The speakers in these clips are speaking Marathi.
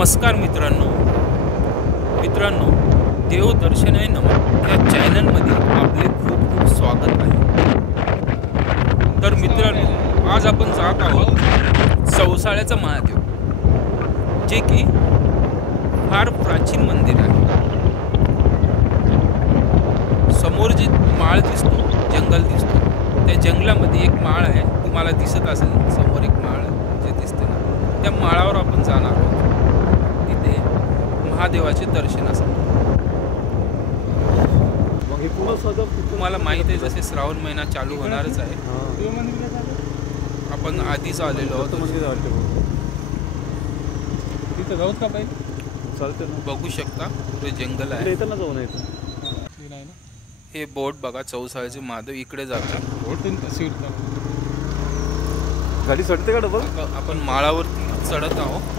नमस्कार मित्रांनो, देवदर्शन आहे नमः या चॅनलमध्ये आपले खूप खूप स्वागत आहे। तर मित्रांनो, आज आपण जात आहोत चौसाळ्याचा महादेव, जे की फार प्राचीन मंदिर आहे। समोर जे माळ दिसतो, जंगल दिसतो, त्या जंगलामध्ये एक माळ आहे, तुम्हाला दिसत असेल समोर एक माळ जे दिसते ना, त्या माळावर आपण जाणार आहोत। तिथे महादेवाचे दर्शनासाठी तुम्हाला माहित आहे, जसे श्रावण महिना चालू होणारच आहे, आपण आधीच आलेलो आहोत। तिथे जाऊच का पाहिजे? चालते ना, बघू शकता हे जंगल आहे। येतं ना, जाऊन येतं हे बोट बघा, चौसाळ्याचे महादेव इकडे जातो। सीट गाडी चढते का डबल? आपण माळावरती चढत आहोत।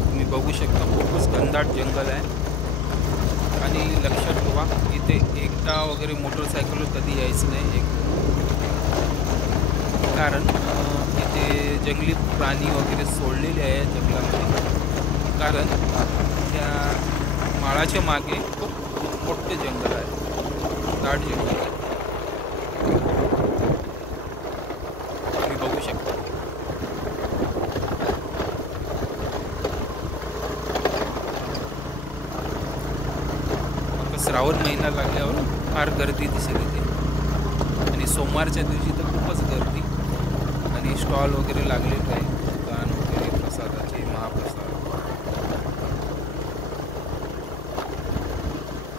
तुम्ही बघू शकता खूपच घनदाट जंगल आहे। आणि लक्षात ठेवा, इथे एकदा वगैरे मोटरसायकलवर कधी यायचं नाही, कारण इथे जंगली प्राणी वगैरे सोडलेले आहे जंगलामध्ये। कारण त्या माळाच्या मागे खूप मोठे जंगल आहे, दाट जंगल आहे, तुम्ही बघू शकता। आता श्रावण महिना लागल्यावर फार गर्दी दिसेल इथे, आणि सोमवारच्या दिवशी तर खूपच गर्दी, आणि स्टॉल वगैरे लागलेले आहे, दुकान वगैरे प्रसादाचे, महाप्रसाद,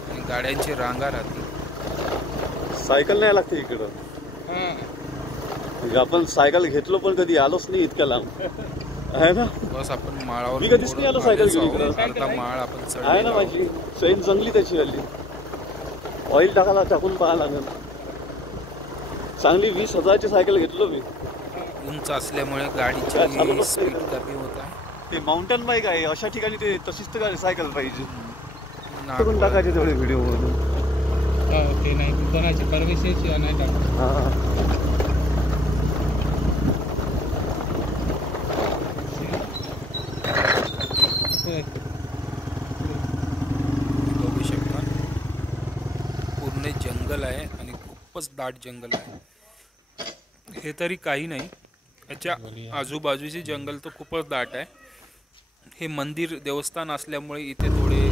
आणि गाड्यांची रांगा राहते। सायकल नाही लागते इकडं, आपण सायकल घेतलो पण कधी आलोच नाही इतक्या लांब, आहे ना। बस आपण माळावर, मी कधीच नाही आलो सायकल घेऊन, अर्धा माळ आपण आहे ना, माझी चैन जंगली त्याची हल्ली, ऑइल टाकून पाहा लागेल। चांगली 20,000ची सायकल घेतलो मी, उंच असल्यामुळे गाडीची स्पीड कमी होत आहे। ते माउंटेन बाईक आहे, अशा ठिकाणी ते तशीच तर सायकल पाहिजे, नागपूर टाकायचे तेवढे व्हिडिओ ते नाही, कोणाची परमिशन नाही टाकत। बघू शकता पूर्ण जंगल आहे, आणि खूपच दाट जंगल आहे। हे तरी काही नाही, याच्या आजूबाजूचे जंगल तर खूपच दाट आहे। हे मंदिर देवस्थान असल्यामुळे इथे थोडे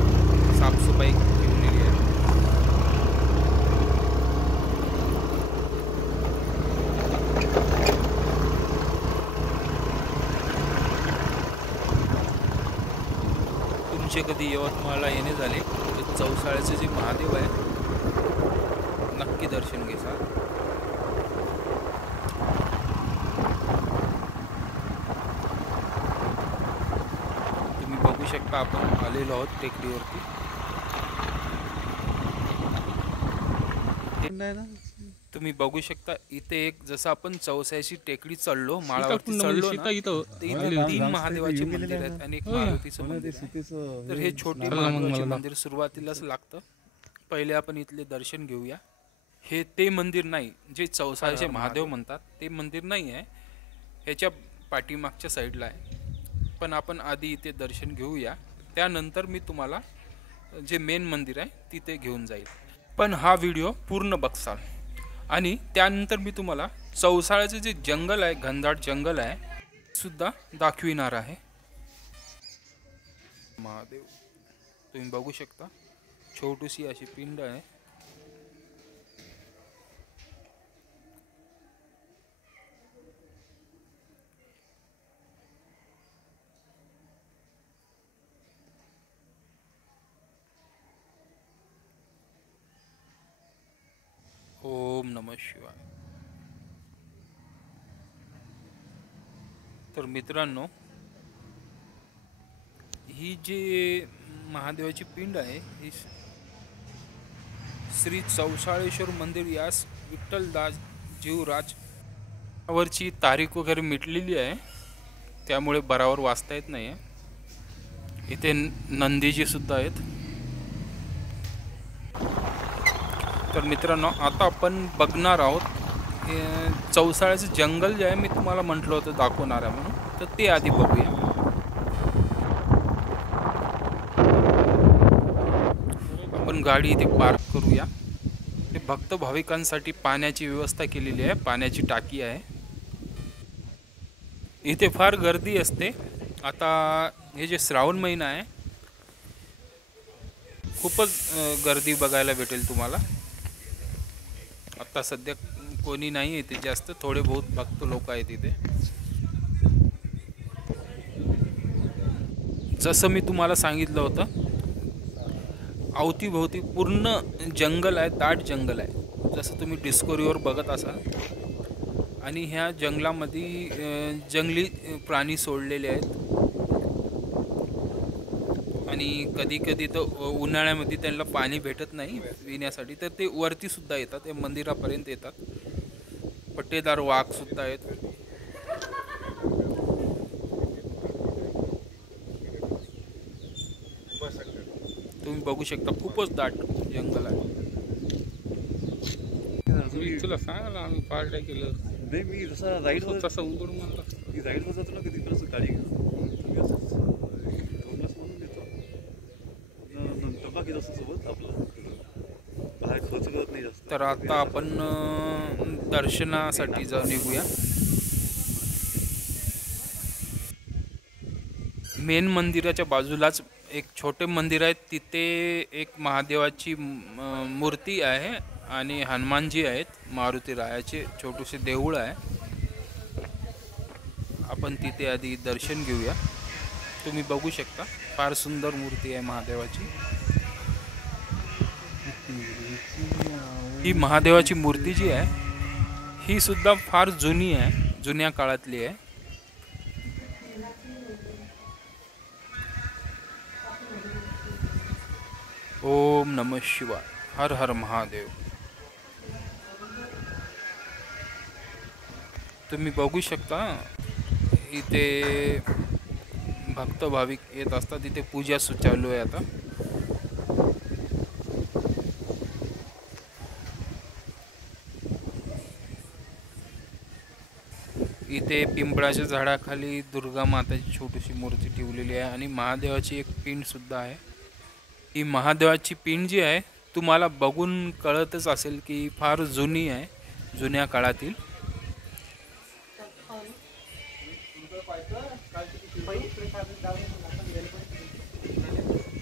साफसफाई ठेवलेली आहे। तुमचे कधी यवतमाळला येणे झाले तर चौसाळ्याचे जे महादेव आहे, नक्की दर्शन घ्या। तुम्ही बघू शकता आपण आलेलो आहोत टेकडीवरती। तुम्ही बघू शकता इथे एक, जसं आपण चौसाळ्याची टेकडी चढलो, माळावरती चढलो ना, इथे 3 महादेवाचे मंदिर आहेत आणि एक मारुतीचं मंदिर आहे। तर हे छोटे महादेवाचे मंदिर सुरुवातीलाच लागतं। पहिले आपण इथले दर्शन घेऊया। हे ते मंदिर नाही जे चौसाळ्याचे महादेव म्हणतात, ते मंदिर नाही आहे, ह्याच्या पाठीमागच्या साईडला आहे। पण आपण आधी इथे दर्शन घेऊया, त्यानंतर मी तुम्हाला जे मेन मंदिर आहे तिथे घेऊन जाईल। पण हा व्हिडिओ पूर्ण बघसाल, आणि त्यानंतर मी तुम्हाला चौसाळ्याचे जे जंगल आहे, घनदाट जंगल आहे, सुद्धा दाखविणार आहे। महादेव तुम्ही बघू शकता, छोटीशी अशी पिंड आहे। ओम नमः शिवाय। तर मित्रांनो, ही जे महादेवाची पिंड आहे, ही श्री चौसाळेश्वर मंदिर यास विठ्ठलदास जीवराज वरची तारीख वगैरे मिटलेली आहे, त्यामुळे बराबर वाचता येत नाही आहे। इथे नंदीजी सुद्धा आहेत। तर मित्रांनो, आता आपण बघणार आहोत चौसाळ्याचं जंगल जे आहे मी तुम्हाला म्हटलं होतं दाखवणार आहे म्हणून, तर ते आधी बघूया. आपण गाडी इथे पार्क करूया. ते भक्त भाविकांसाठी पाण्याची व्यवस्था केलेली आहे, पाण्याची टाकी आहे. इथे फार गर्दी असते. आता हे जे श्रावण महिना आहे, खूपच गर्दी बघायला भेटेल तुम्हाला. आता सध्या कोणी नाही इथे जास्त, थोडे बहुत भक्त लोक आहेत इथे. जसं मी तुम्हाला सांगितलं होतं, अवतीभोवती पूर्ण जंगल आहे, दाट जंगल आहे, जसं तुम्ही डिस्कवरीवर बघत असाल. आणि ह्या जंगलामध्ये जंगली प्राणी सोडलेले आहेत. आणि कधी कधी तर उन्हाळ्यामध्ये त्यांना पाणी भेटत नाही पिण्यासाठी, तर ते वरती सुद्धा येतात, ते मंदिरापर्यंत येतात. पट्टेदार वाघ सुद्धा आहेत. तुम्ही बघू शकता, खूपच दाट जंगल आहे. तुला सांगा आम्ही पार्ट्या केलं नाही, मी जसा राईडवर तसा उंदूर म्हणला मी राईडवर जातो ना कधी, परत गाडी घेऊन तुम्ही असंच 2 तास म्हणून देतो. डब्बा घेत असतो सोबत, आपलं बाहेर खर्च करत नाही जास्त. तर आता आपण दर्शनासाठी निघूया. मेन मंदिराच्या बाजूलाच एक छोटे मंदिर आहे, तिथे एक महादेवाची मूर्ती आहे आणि हनुमानजी आहेत, मारुती रायाचे छोटेसे देऊळ आहे. आपण तिथे आधी दर्शन घेऊया. तुम्ही बघू शकता, फार सुंदर मूर्ती आहे महादेवाची. ही महादेवाची मूर्ती जी आहे ही सुद्धा फार जुनी आहे, जुन्या काळातली आहे. ओम नमः शिवाय, हर हर महादेव. तुम्ही बघू शकता, इथे भक्त भाविक येत असतात. इथे पूजा चालू आहे आता. इथे पिंपळाच्या झाडाखाली दुर्गा माताची छोटीशी मूर्ती ठेवलेली आहे आणि महादेवाची एक पिंड सुद्धा आहे. ही महादेवाची पिंड जी आहे तुम्हाला बघून कळतच असेल की फार जुनी आहे, जुन्या काळातील.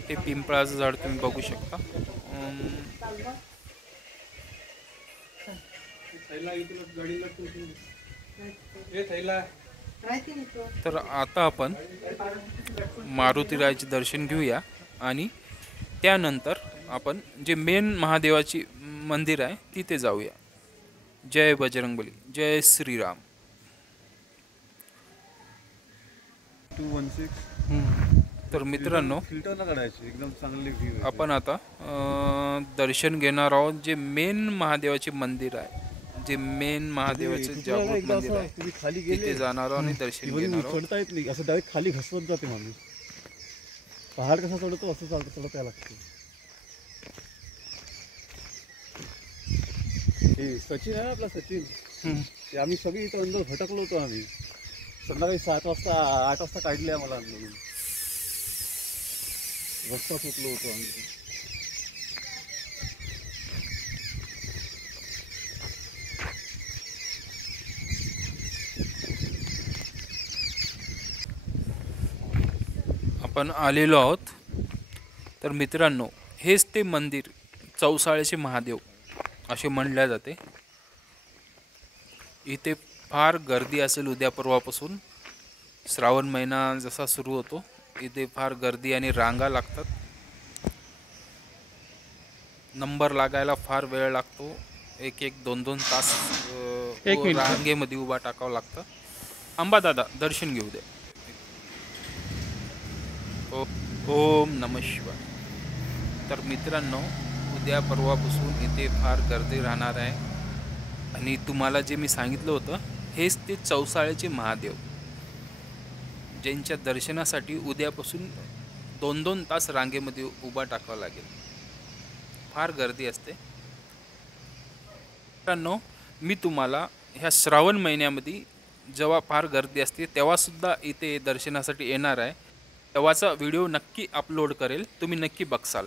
हे पिंपळाचं झाड तुम्ही बघू शकता. तर आता आपण मारुतीरायाचे दर्शन घेऊया आणि त्यानंतर आपण जे मेन महादेवाची मंदिर आहे तिथे जाऊया. जय बजरंगबली, जय श्रीराम. 216. तर मित्रांनो, फिल्टर ना काढायची, एकदम चांगली व्ह्यू आहे. आपण आता दर्शन घेणार आहोत जे मेन महादेवाचे मंदिर आहे, जे मेन महादेवाचे जागृत मंदिर आहे, तुम्ही खाली तिथे गेले जाणार आहोत आणि दर्शन घेणार आहोत. चढता येत नाही, असं डायरेक्ट खाली घसरत जाते माणूस. पहाड कसा चढतो असं चढत यायला लागते. हे सचिन आहे ना आपला, सचिन, ते आम्ही सगळी इथं अंदर भटकलो होतो. आम्ही संध्याकाळी 7 वाजता 8 वाजता काढले आम्हाला अंदरून. रस्ता सुटलो होतो आम्ही. आपण आलेलो आहोत. तर मित्रांनो, हेच ते मंदिर, चौसाळ्याचे महादेव असे म्हणले जाते. इथे फार गर्दी असेल उद्या परवापासून. श्रावण महिना जसा सुरू होतो इथे फार गर्दी आणि रांगा लागतात. नंबर लागायला फार वेळ लागतो, 1-2 तास रांगेमध्ये उभा टाकावं लागतं. अंबा दादा, दर्शन घेऊ दे. ओम नमः शिवाय. तर मित्रांनो, उद्या परवापासून इथे फार गर्दी राहणार आहे. आणि तुम्हाला जे मी सांगितलं होतं, हेच ते चौसाळ्याचे महादेव, ज्यांच्या दर्शनासाठी उद्यापासून 2-2 तास रांगेमध्ये उभा टाकावं लागेल. फार गर्दी असते. मित्रांनो, मी तुम्हाला ह्या श्रावण महिन्यामध्ये जेव्हा फार गर्दी असते तेव्हासुद्धा इथे दर्शनासाठी येणार आहे. तेव्हाचा व्हिडिओ नक्की अपलोड करेल, तुम्ही नक्की बघसाल.